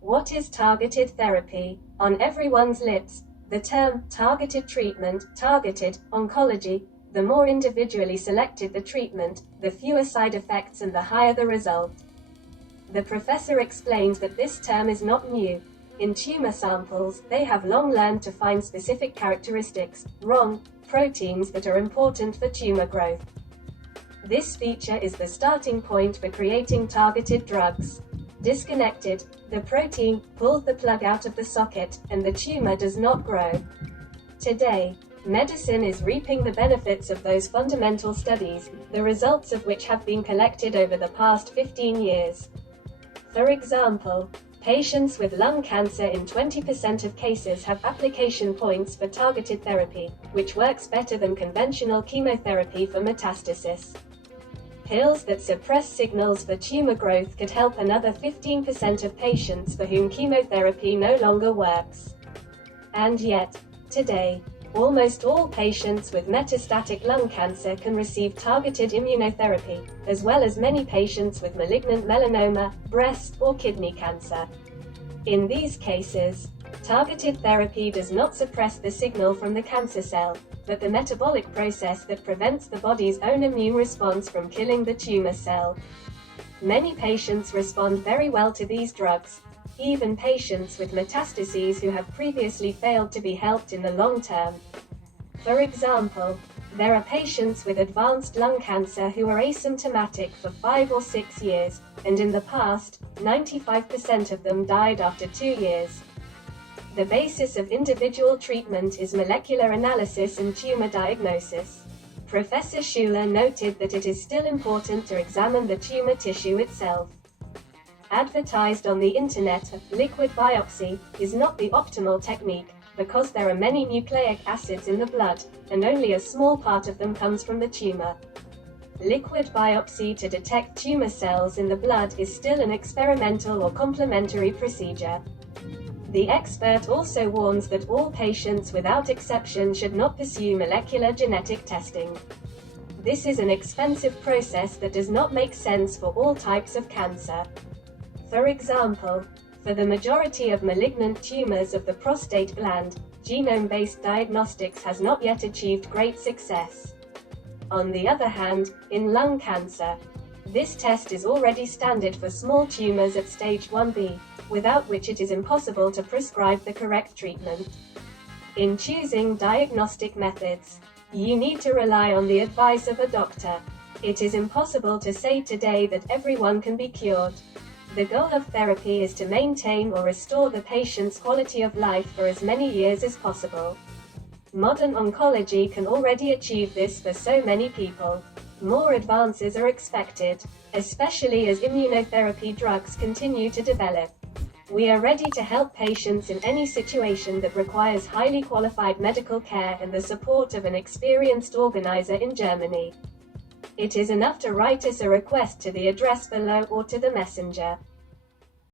What is targeted therapy? On everyone's lips, the term targeted treatment, targeted oncology. The more individually selected the treatment, the fewer side effects and the higher the result. The professor explained that this term is not new. In tumor samples, they have long learned to find specific characteristics, wrong, proteins that are important for tumor growth. This feature is the starting point for creating targeted drugs. Disconnected, the protein pulls the plug out of the socket, and the tumor does not grow. Today, medicine is reaping the benefits of those fundamental studies, the results of which have been collected over the past 15 years. For example, patients with lung cancer in 20% of cases have application points for targeted therapy, which works better than conventional chemotherapy for metastasis. Pills that suppress signals for tumor growth could help another 15% of patients for whom chemotherapy no longer works. And yet, today, almost all patients with metastatic lung cancer can receive targeted immunotherapy, as well as many patients with malignant melanoma, breast, or kidney cancer. In these cases, targeted therapy does not suppress the signal from the cancer cell, but the metabolic process that prevents the body's own immune response from killing the tumor cell. Many patients respond very well to these drugs, even patients with metastases who have previously failed to be helped in the long term. For example, there are patients with advanced lung cancer who are asymptomatic for 5 or 6 years, and in the past, 95% of them died after 2 years. The basis of individual treatment is molecular analysis and tumor diagnosis. Professor Schuler noted that it is still important to examine the tumor tissue itself. Advertised on the internet, liquid biopsy is not the optimal technique, because there are many nucleic acids in the blood, and only a small part of them comes from the tumor. Liquid biopsy to detect tumor cells in the blood is still an experimental or complementary procedure. The expert also warns that all patients without exception should not pursue molecular genetic testing. This is an expensive process that does not make sense for all types of cancer. For example, for the majority of malignant tumors of the prostate gland, genome-based diagnostics has not yet achieved great success. On the other hand, in lung cancer, this test is already standard for small tumors at stage 1B, without which it is impossible to prescribe the correct treatment. In choosing diagnostic methods, you need to rely on the advice of a doctor. It is impossible to say today that everyone can be cured. The goal of therapy is to maintain or restore the patient's quality of life for as many years as possible. Modern oncology can already achieve this for so many people. More advances are expected, especially as immunotherapy drugs continue to develop. We are ready to help patients in any situation that requires highly qualified medical care and the support of an experienced organizer in Germany. It is enough to write us a request to the address below or to the messenger.